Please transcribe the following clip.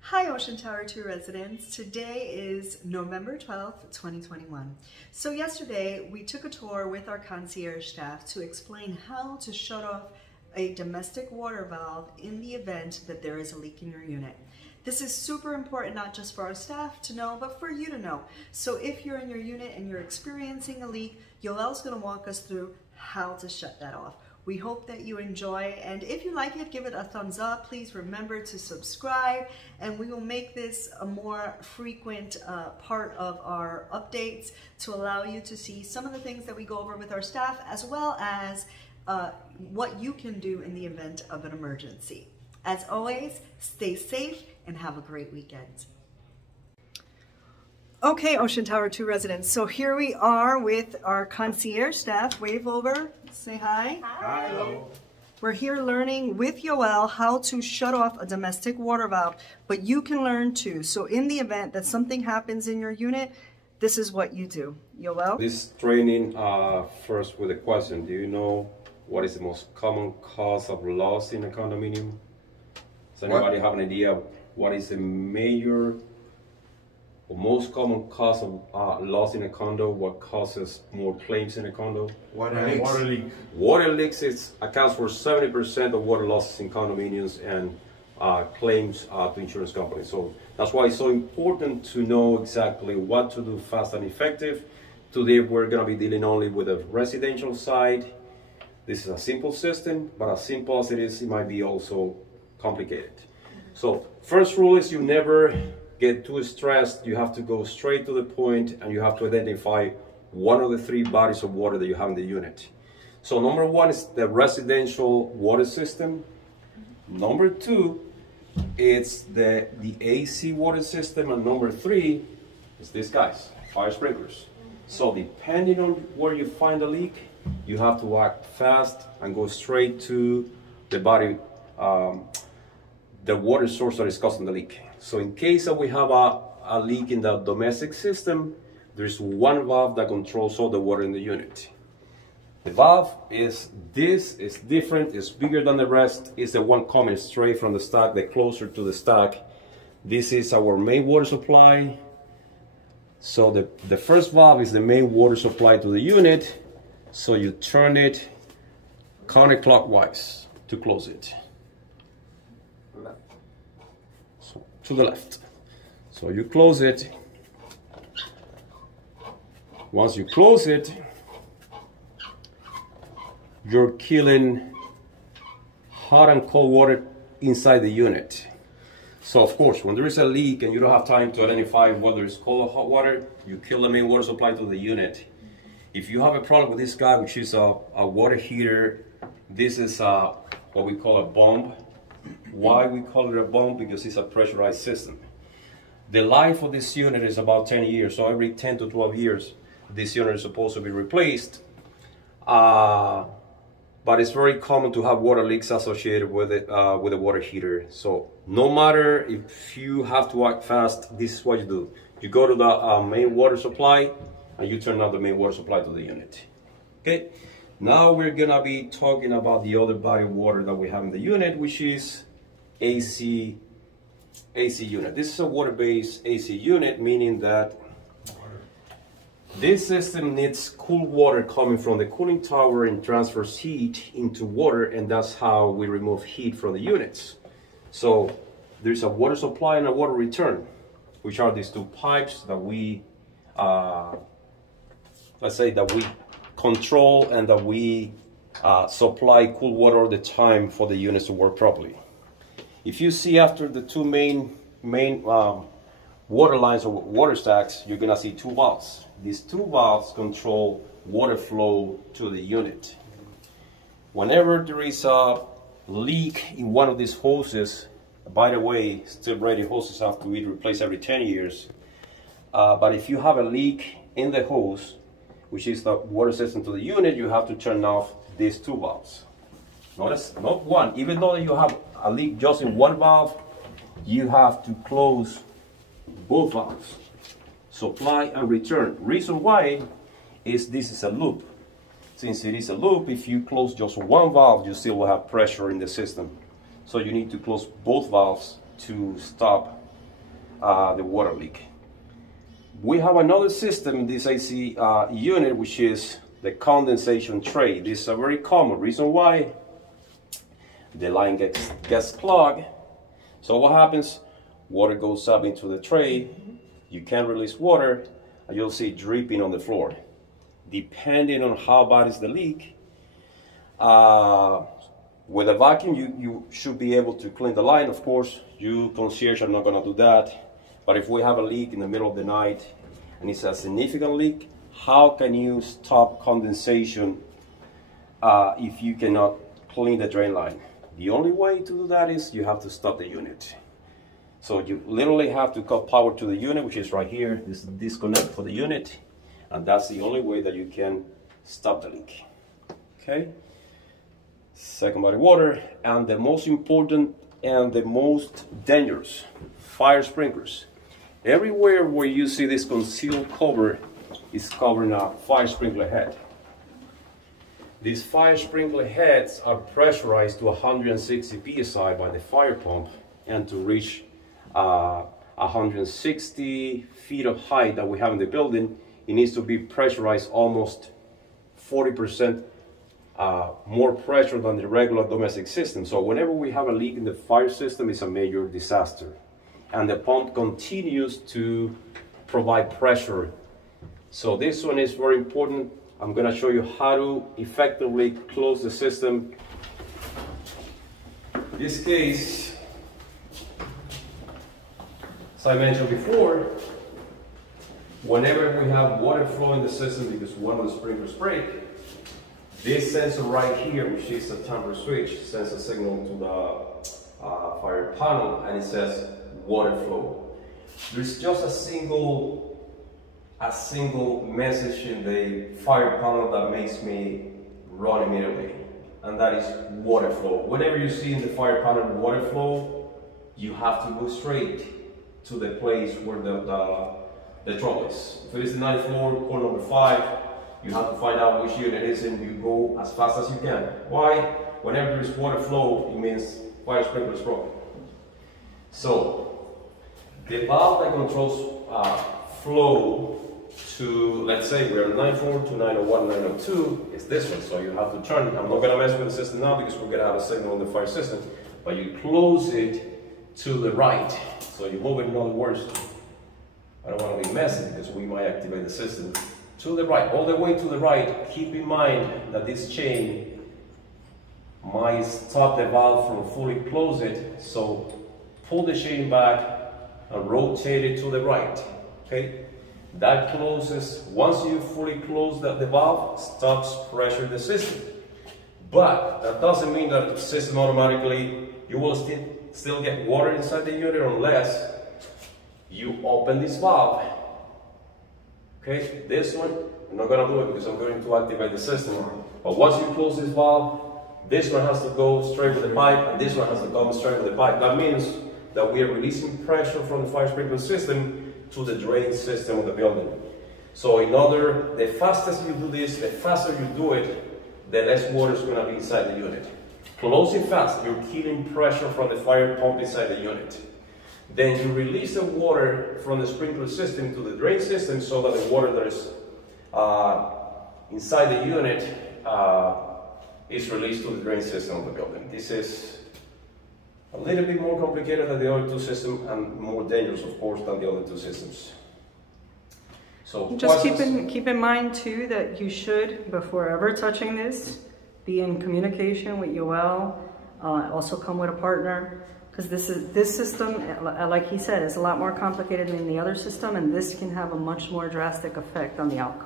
Hi Ocean Tower 2 residents. Today is November 12th, 2021. So yesterday we took a tour with our concierge staff to explain how to shut off a domestic water valve in the event that there is a leak in your unit. This is super important not just for our staff to know, but for you to know. So if you're in your unit and you're experiencing a leak, Yoel's going to walk us through how to shut that off. We hope that you enjoy, and if you like it, give it a thumbs up. Please remember to subscribe, and we will make this a more frequent part of our updates to allow you to see some of the things that we go over with our staff, as well as what you can do in the event of an emergency. As always, stay safe and have a great weekend. Okay, Ocean Tower 2 residents, so here we are with our concierge staff. Wave over, say hi. Hi. Hello. We're here learning with Yoel how to shut off a domestic water valve, but you can learn too. So in the event that something happens in your unit, this is what you do. Yoel? This training, first with a question. Do you know what is the most common cause of loss in a condominium? Does anybody have an idea what is the major or most common cause of loss in a condo? What causes more claims in a condo? Water leak. Water leaks accounts for 70% of water losses in condominiums and claims to insurance companies. So that's why it's so important to know exactly what to do fast and effective. Today we're going to be dealing only with the residential side. This is a simple system, but as simple as it is, it might be also complicated. So first rule is you never get too stressed. You have to go straight to the point, and you have to identify one of the three bodies of water that you have in the unit. So number one is the residential water system. Number two, it's the AC water system, and number three is these guys, fire sprinklers. So depending on where you find a leak, you have to act fast and go straight to the body, the water source that is causing the leak. So in case that we have a leak in the domestic system, there's one valve that controls all the water in the unit. The valve is different, it's bigger than the rest. It's the one coming straight from the stack, the closer to the stack. This is our main water supply. So the first valve is the main water supply to the unit. So you turn it counterclockwise to close it. To the left. So you close it. Once you close it, you're killing hot and cold water inside the unit. So of course, when there is a leak and you don't have time to identify whether it's cold or hot water, you kill the main water supply to the unit. If you have a problem with this guy, which is a water heater, this is what we call a bomb. Why we call it a bomb? Because it's a pressurized system. The life of this unit is about 10 years, so every 10 to 12 years this unit is supposed to be replaced. But it's very common to have water leaks associated with it, with a water heater. So no matter if you have to act fast, this is what you do. You go to the main water supply and you turn on the main water supply to the unit. Okay. Now we're gonna be talking about the other body of water that we have in the unit, which is AC unit. This is a water-based AC unit, meaning that this system needs cool water coming from the cooling tower and transfers heat into water, and that's how we remove heat from the units. So there's a water supply and a water return, which are these two pipes that we, let's say that we control and that we supply cool water all the time for the units to work properly. If you see after the two main water lines or water stacks, you're gonna see two valves. These two valves control water flow to the unit. Whenever there is a leak in one of these hoses, by the way, still ready hoses have to be replaced every 10 years. But if you have a leak in the hose, which is the water system to the unit, you have to turn off these two valves. Notice, not one. Even though you have a leak just in one valve, you have to close both valves. Supply and return. Reason why is this is a loop. Since it is a loop, if you close just one valve, you still will have pressure in the system. So you need to close both valves to stop the water leak. We have another system in this AC unit, which is the condensation tray. This is a very common reason why the line gets clogged. So what happens? Water goes up into the tray, you can't release water, and you'll see dripping on the floor. Depending on how bad is the leak, with a vacuum, you should be able to clean the line. Of course, you concierge are not gonna do that. But if we have a leak in the middle of the night, and it's a significant leak, how can you stop condensation if you cannot clean the drain line? The only way to do that is you have to stop the unit. So you literally have to cut power to the unit, which is right here, this disconnect for the unit, and that's the only way that you can stop the leak. Okay? Second body water, and the most important and the most dangerous, fire sprinklers. Everywhere where you see this concealed cover is covering a fire sprinkler head. These fire sprinkler heads are pressurized to 160 psi by the fire pump, and to reach 160 feet of height that we have in the building, it needs to be pressurized almost 40% more pressure than the regular domestic system. So whenever we have a leak in the fire system, it's a major disaster. And the pump continues to provide pressure. So this one is very important. I'm going to show you how to effectively close the system. In this case, as I mentioned before, whenever we have water flow in the system because one of the sprinklers break, this sensor right here, which is a tamper switch, sends a signal to the fire panel, and it says water flow. There's just a single message in the fire panel that makes me run immediately, and that is water flow. Whenever you see in the fire panel water flow, you have to go straight to the place where the truck is. If it is the 9th floor, core number 5, you have to find out which unit it is, and you go as fast as you can. Why? Whenever there is water flow, it means fire sprinkler is broken. So, the valve that controls flow to, let's say we're 904 to 901, 902, is this one. So you have to turn it. I'm not going to mess with the system now because we're going to have a signal in the fire system, but you close it to the right. So you move it, in other words, I don't want to be messy because we might activate the system. To the right, all the way to the right. Keep in mind that this chain might stop the valve from fully close it. So pull the chain back and rotate it to the right. Okay? That closes, once you fully close the valve, stops pressure in the system. But that doesn't mean that the system automatically, you will still get water inside the unit unless you open this valve. Okay, this one, I'm not going to do it because I'm going to activate the system. But once you close this valve, this one has to go straight with the pipe, and this one has to come straight with the pipe. That means that we are releasing pressure from the fire sprinkler system to the drain system of the building. So the fastest you do this, the faster you do it, the less water is going to be inside the unit. Close it fast, you're killing pressure from the fire pump inside the unit. Then you release the water from the sprinkler system to the drain system so that the water that is inside the unit is released to the drain system of the building. This is a little bit more complicated than the other two systems and more dangerous, of course, than the other two systems. So just keep in mind too that you should, before ever touching this, be in communication with UL. Also come with a partner, because this system, like he said, is a lot more complicated than the other system, and this can have a much more drastic effect on the outcome.